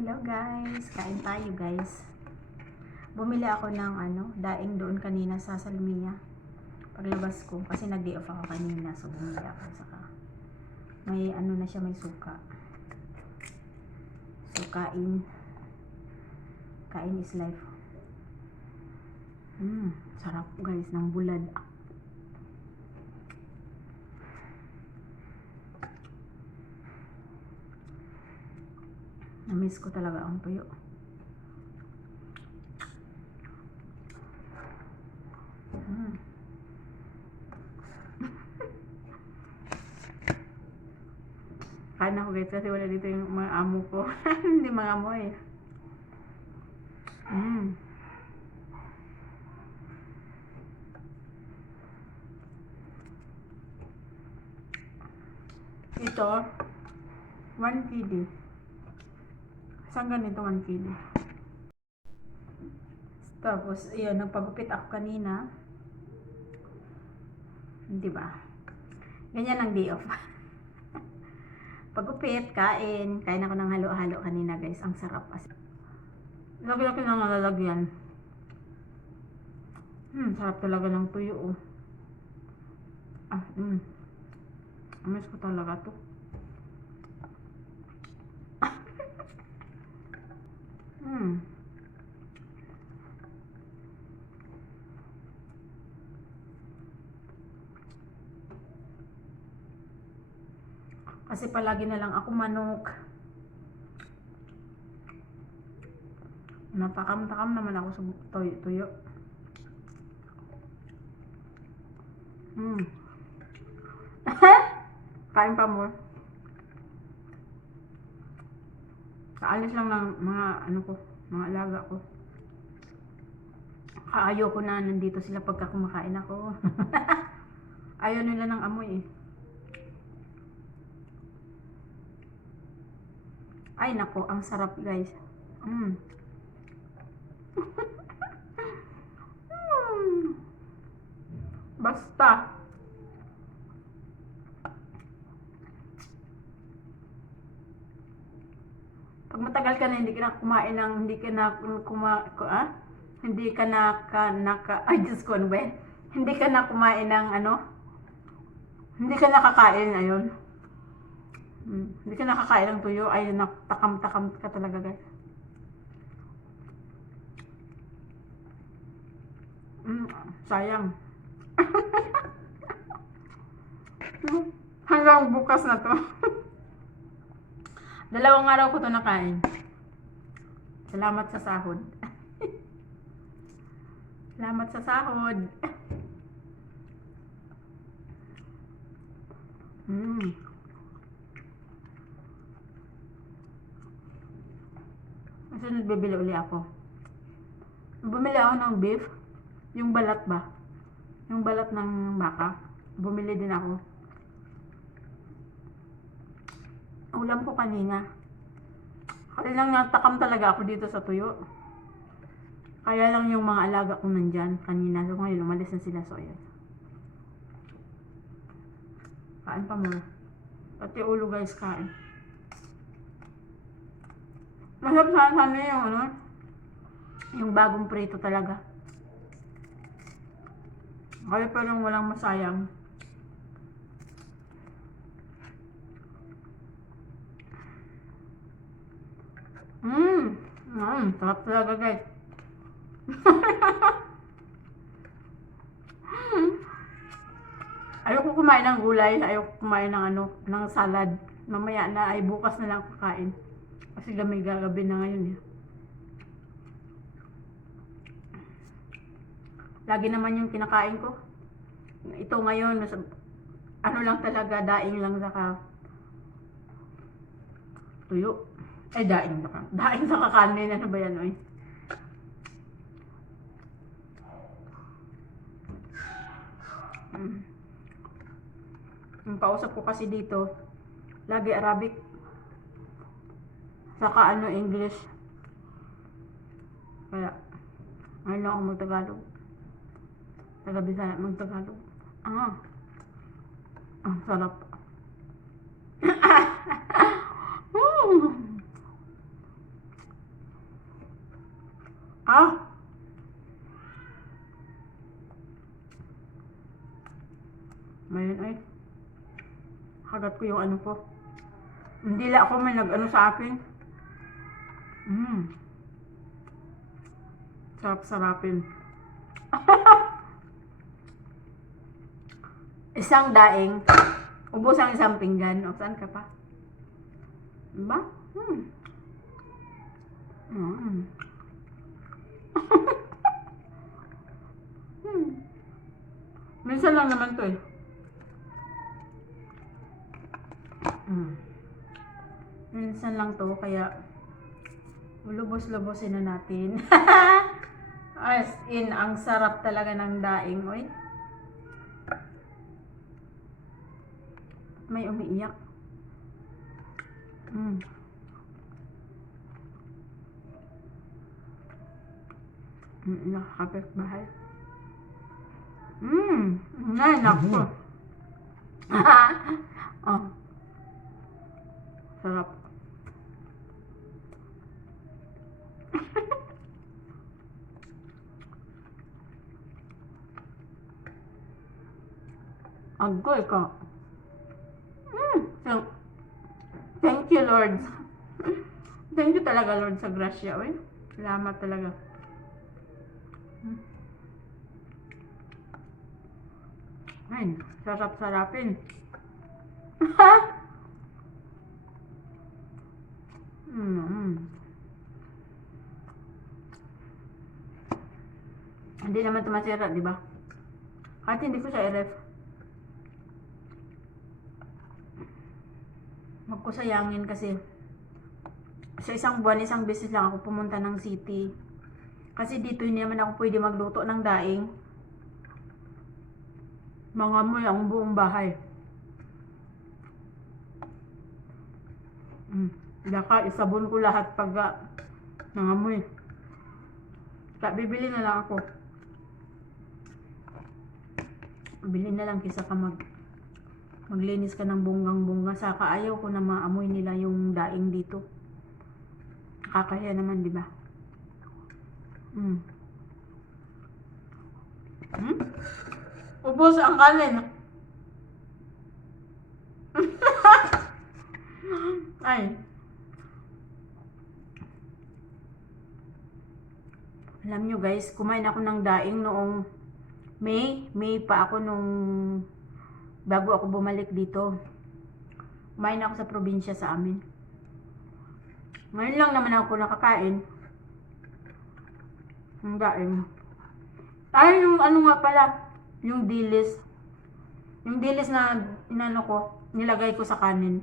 Hello guys, kain tayo guys. Bumili ako ng daing doon kanina sa Salmia. Paglabas ko kasi nag-day off ako kanina, so bumili ako saka may na siya, may suka. So kain is life. Sarap guys ng bulad. Na-miss ko talaga ang tuyo. Kain ako guys kasi wala dito yung mga amo ko. Hindi mga amo eh. Ito 1 kg. Saan ganito 1 kg? Tapos, yun, nagpagupit ako kanina. Diba? Ganyan ang day off. Pagupit, kain ako ng halo-halo kanina guys. Ang sarap. Lagi-lagi nang nalalagyan. Sarap talaga ng tuyo. Amiss ko talaga to. Kasi palagi na lang ako manok. Natakam-takam naman ako sa tuyo. Kain pa mo. Kaalis lang ng mga mga alaga ko. Ayaw ko na nandito sila pagka kumakain ako. Ayaw nila ng amoy eh. Ay nako, ang sarap guys. Basta. Pag matagal ka na hindi ka na kumain ng hindi ka na kumain ng hindi ka nakakain ayun. Hindi ka nakakain ng tuyo, ay takam-takam ka talaga guys. Sayang. Hanggang bukas na to. 2 araw ko to nakain. Salamat sa sahod. Salamat sa sahod. Kasi nagbibili uli ako. Bumili ako ng beef. Yung balat ba? Yung balat ng baka. Bumili din ako. Ulam ko kanina. Kasi lang natakam talaga ako dito sa tuyo. Kaya lang yung mga alaga ko nandyan kanina. So ngayon umalis na sila. So ayan. Kain pa muna. Pati ulo guys, kain. Masarap sana yung yung bagong prito talaga. Kaya parang walang masayang. Sarap talaga guys. Ayoko kumain ng gulay, ayoko kumain ng ng salad. Mamaya na ay bukas na lang kakain. Kasi gabi na ngayon eh. Lagi naman yung kinakain ko. Ito ngayon, lang talaga, daing lang saka tuyo. Ay, daing saka. Daing saka kanin. Ano ba yan, oy? Yung kausap ko kasi dito, lagi Arabic. Saka English. Kaya, ngayon lang ako mag-Tagalog. Taga-Bisaya mag-Tagalog. Ang sarap. Kagat ko yung ano ko. Hindi lang ako may nag-ano sa akin. Sarap-sarapin. Isang daing. Ubos ang isang pinggan. O, saan ka pa? Diba? Minsan lang naman to eh. Minsan lang to, kaya lubos-lubosin na natin. As in, ang sarap talaga ng daing, oy. May umiiyak. Nakakapit bahay. Ay, naku. Oh. Sarap. Agoy ka. So, thank you, Lord. Thank you talaga, Lord, sa grasya. Uy, salamat talaga. Ay, sarap-sarapin. Hindi naman ito masira, di ba? Kahit hindi ko siya i-ref. Magkusayangin kasi sa isang buwan, isang beses lang ako pumunta ng city. Kasi dito hindi naman ako pwede magluto ng daing. Mangamoy ang buong bahay. Daka, isabon ko lahat pag nangamoy. Kaya bibili na lang ako. Bili na lang kisa ka maglinis ka ng bunggang-bungga. Saka ayaw ko na maamoy nila yung daing dito. Nakakahiya naman, di ba? Ubos ang kanin. Ay. Alam nyo guys, kumain ako ng daing noong May pa ako nung bago ako bumalik dito. Kumain ako sa probinsya sa amin. Ngayon lang naman ako nakakain ng daing. Ay, yung ano nga pala, yung dilis. Yung dilis na inano ko, nilagay ko sa kanin.